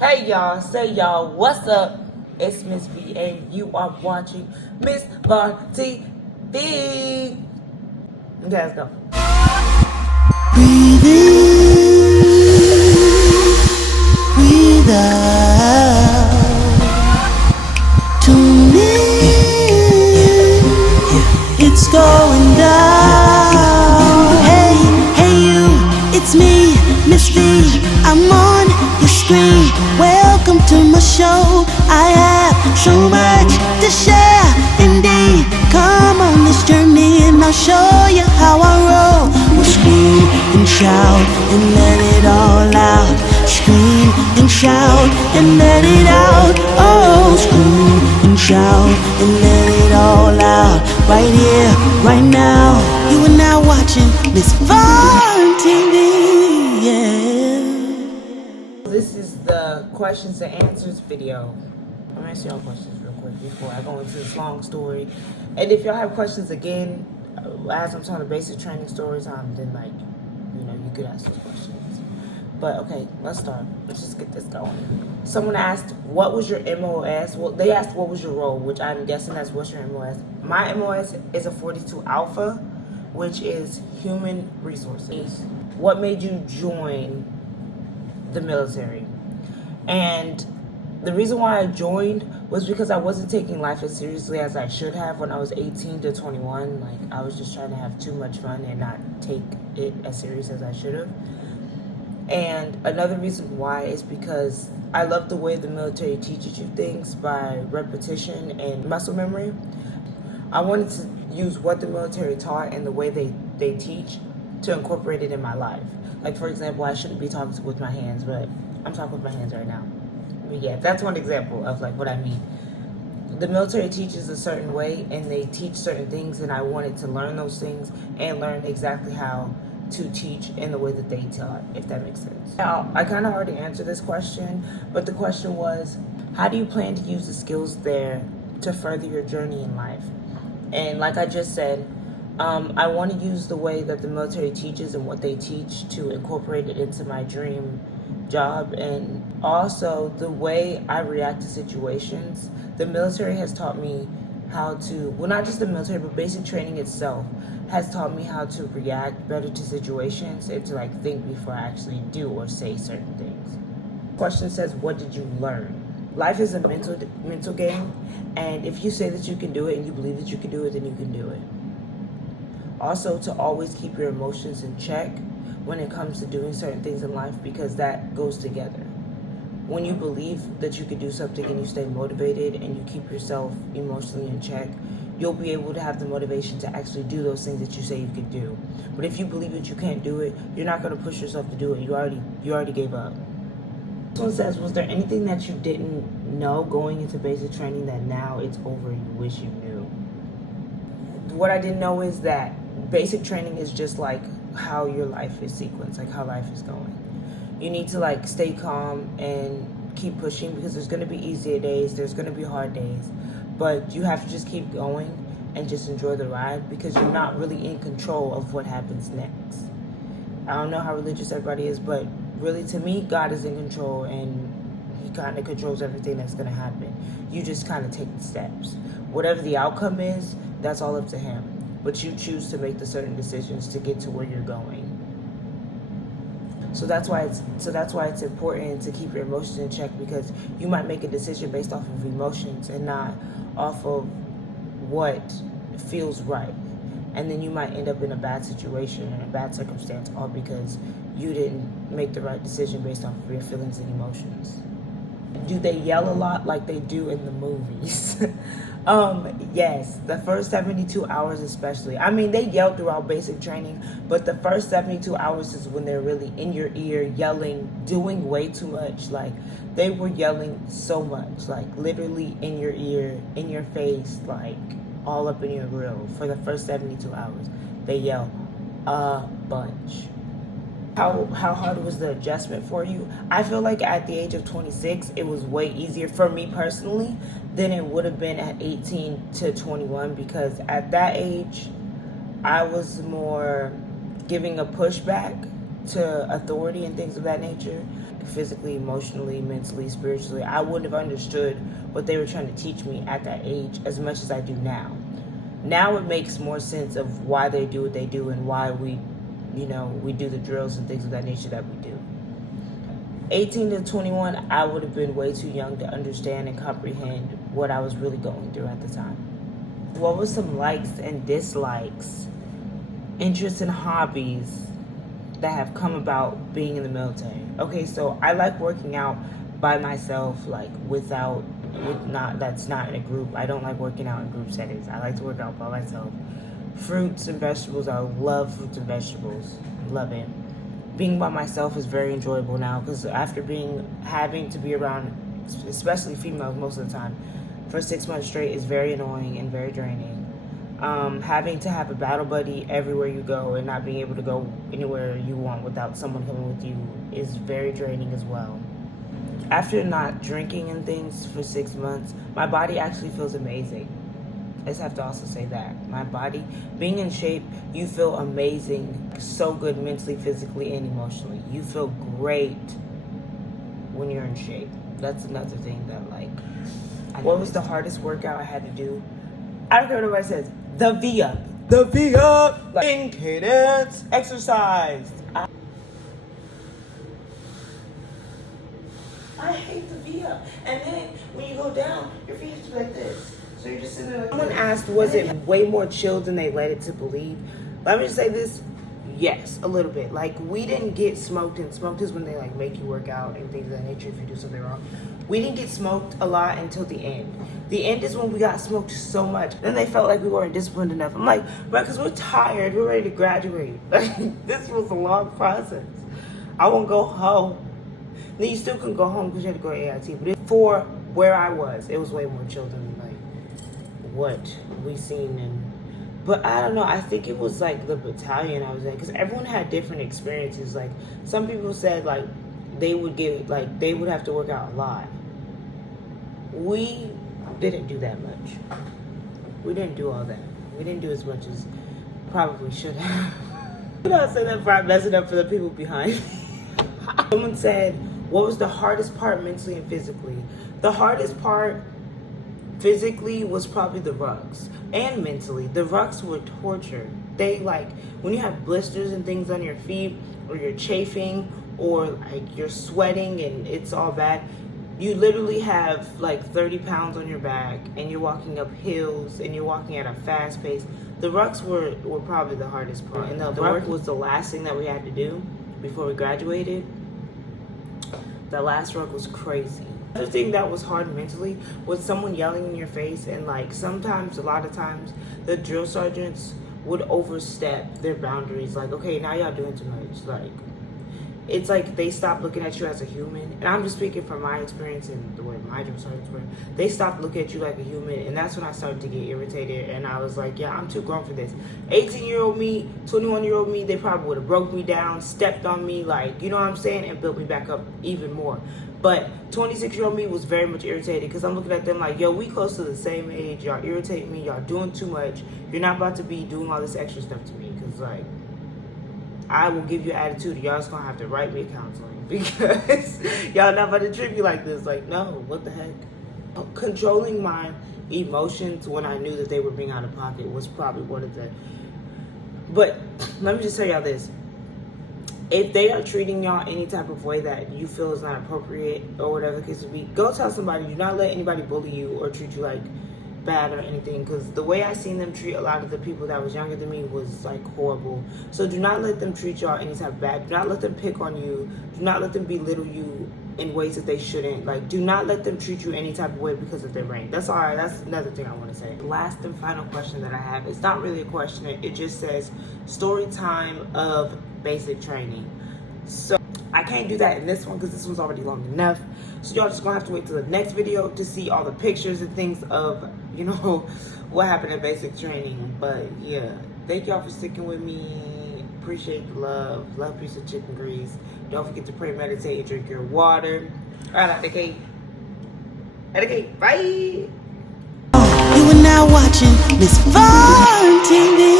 Hey y'all, say y'all, what's up? It's Miss V and you are watching Miss Bar TV. Okay, let's go. Breathe in, breathe out. Tune in, it's going down. Hey you, it's me, Miss V. I'm on your screen. Welcome to my show. I have so much to share. Indeed, come on this journey and I'll show you how I roll. We'll scream and shout and let it all out. Scream and shout and let it out. Oh, scream and shout and let it all out. Right here, right now. You are now watching Miss Fun TV. Yeah. This is the questions and answers video. I'm gonna answer y'all questions real quick before I go into this long story. And if y'all have questions again, as I'm telling the basic training story time, then you could ask those questions. But okay, let's start. Let's just get this going. Someone asked, what was your MOS? Well, they asked, what was your role? Which I'm guessing that's what's your MOS. My MOS is a 42 Alpha, which is human resources. What made you join the military? And the reason why I joined was because I wasn't taking life as seriously as I should have when I was 18 to 21. Like, I was just trying to have too much fun and not take it as serious as I should have. And another reason why is because I love the way the military teaches you things by repetition and muscle memory. I wanted to use what the military taught and the way they teach to incorporate it in my life. Like, for example, I shouldn't be talking with my hands, but I'm talking with my hands right now. But yeah, that's one example of like what I mean. The military teaches a certain way and they teach certain things, and I wanted to learn those things and learn exactly how to teach in the way that they taught, if that makes sense. Now, I kind of already answered this question, but the question was, how do you plan to use the skills there to further your journey in life? And like I just said, I want to use the way that the military teaches and what they teach to incorporate it into my dream job, and also the way I react to situations. The military has taught me how to, well, not just the military, but basic training itself has taught me how to react better to situations and to like think before I actually do or say certain things. Question says, what did you learn? Life is a mental game, and if you say that you can do it and you believe that you can do it, then you can do it. Also, to always keep your emotions in check when it comes to doing certain things in life, because that goes together. When you believe that you can do something and you stay motivated and you keep yourself emotionally in check, you'll be able to have the motivation to actually do those things that you say you can do. But if you believe that you can't do it, you're not going to push yourself to do it. You already gave up. This one says, was there anything that you didn't know going into basic training that now it's over you wish you knew? What I didn't know is that basic training is just like how your life is sequenced, like how life is going. You need to like stay calm and keep pushing, because there's going to be easier days, there's going to be hard days, but you have to just keep going and just enjoy the ride, because you're not really in control of what happens next. I don't know how religious everybody is, but really, to me, God is in control, and he kind of controls everything that's going to happen. You just kind of take the steps. Whatever the outcome is, that's all up to him, but you choose to make the certain decisions to get to where you're going. So that's why it's important to keep your emotions in check, because you might make a decision based off of emotions and not off of what feels right. And then you might end up in a bad situation and a bad circumstance, all because you didn't make the right decision based off of your feelings and emotions. Do they yell a lot like they do in the movies? Yes, the first 72 hours especially. I mean, they yell throughout basic training, but the first 72 hours is when they're really in your ear, yelling, doing way too much. Like, they were yelling so much, like literally in your ear, in your face, like all up in your grill for the first 72 hours. They yell a bunch. How hard was the adjustment for you? I feel like at the age of 26, it was way easier for me personally than it would have been at 18 to 21, because at that age, I was more giving a pushback to authority and things of that nature. physically, emotionally, mentally, spiritually, I wouldn't have understood what they were trying to teach me at that age as much as I do now. Now it makes more sense of why they do what they do and why we do the drills and things of that nature that we do. 18 to 21, I would have been way too young to understand and comprehend what I was really going through at the time. What were some likes and dislikes, interests and hobbies that have come about being in the military? Okay, so I like working out by myself, like that's not in a group. I don't like working out in group settings. I like to work out by myself. Fruits and vegetables, I love fruits and vegetables. Love it. Being by myself is very enjoyable now, because after having to be around, especially females most of the time, for 6 months straight is very annoying and very draining. Having to have a battle buddy everywhere you go and not being able to go anywhere you want without someone coming with you is very draining as well. After not drinking and things for 6 months, my body actually feels amazing. I just have to also say that. My body, being in shape, you feel amazing, so good mentally, physically, and emotionally. You feel great when you're in shape. That's another thing that, like, what was the hardest workout I had to do? I don't care what nobody says. The V-up. The V-up. Like, in cadence exercise. I hate the V-up. And then when you go down, your feet just like this. So you're just sitting there like, someone asked, was it way more chill than they led it to believe? Let me just say this. Yes, a little bit. Like, we didn't get smoked, and smoked is when they like make you work out and things of that nature if you do something wrong. We didn't get smoked a lot until the end. The end is when we got smoked so much. Then they felt like we weren't disciplined enough. I'm like, bro, because we're tired. We're ready to graduate. This was a long process. I won't go home. Then you still couldn't go home because you had to go to AIT. But for where I was, it was way more chill than like what we seen. But I don't know. I think it was like the battalion I was in, because everyone had different experiences. Like, some people said like they would have to work out a lot. We didn't do that much. We didn't do all that. We didn't do as much as probably should have. You know, I say that before I mess it up for the people behind me. Someone said, what was the hardest part mentally and physically? The hardest part physically was probably the rucks, and mentally. The rucks were torture. They, like, when you have blisters and things on your feet, or you're chafing, or like you're sweating and it's all bad, you literally have like 30 pounds on your back and you're walking up hills and you're walking at a fast pace. The rucks were probably the hardest part. And the ruck was the last thing that we had to do before we graduated. The last ruck was crazy. The other thing that was hard mentally was someone yelling in your face, and like a lot of times, the drill sergeants would overstep their boundaries. Like, okay, now y'all doing too much. Like, it's like they stopped looking at you as a human. And I'm just speaking from my experience and the way my drill sergeants were. They stopped looking at you like a human, and that's when I started to get irritated. And I was like, yeah, I'm too grown for this. 18-year-old me, 21-year-old me, they probably would have broke me down, stepped on me, like, you know what I'm saying, and built me back up even more. But 26-year-old me was very much irritated, because I'm looking at them like, yo, we close to the same age. Y'all irritate me. Y'all doing too much. You're not about to be doing all this extra stuff to me, because, like, I will give you attitude. Y'all just gonna have to write me counseling, because y'all not about to treat me like this. Like, no, what the heck? Controlling my emotions when I knew that they were being out of pocket was probably one of the... But let me just tell y'all this. If they are treating y'all any type of way that you feel is not appropriate or whatever the case would be, go tell somebody. Do not let anybody bully you or treat you like bad or anything, because the way I seen them treat a lot of the people that was younger than me was like horrible. So do not let them treat y'all any type of bad. Do not let them pick on you. Do not let them belittle you in ways that they shouldn't. Like, do not let them treat you any type of way because of their rank. That's all right. That's another thing I want to say. Last and final question that I have, it's not really a question. It just says story time of basic training. So I can't do that in this one because this one's already long enough. So y'all just gonna have to wait till the next video to see all the pictures and things of, you know, what happened in basic training. But yeah, thank y'all for sticking with me. Appreciate the love. Love, peace, and chicken grease. Don't forget to pray, meditate, and drink your water. All right, Advocate. Bye. You are now watching Miss Fun TV.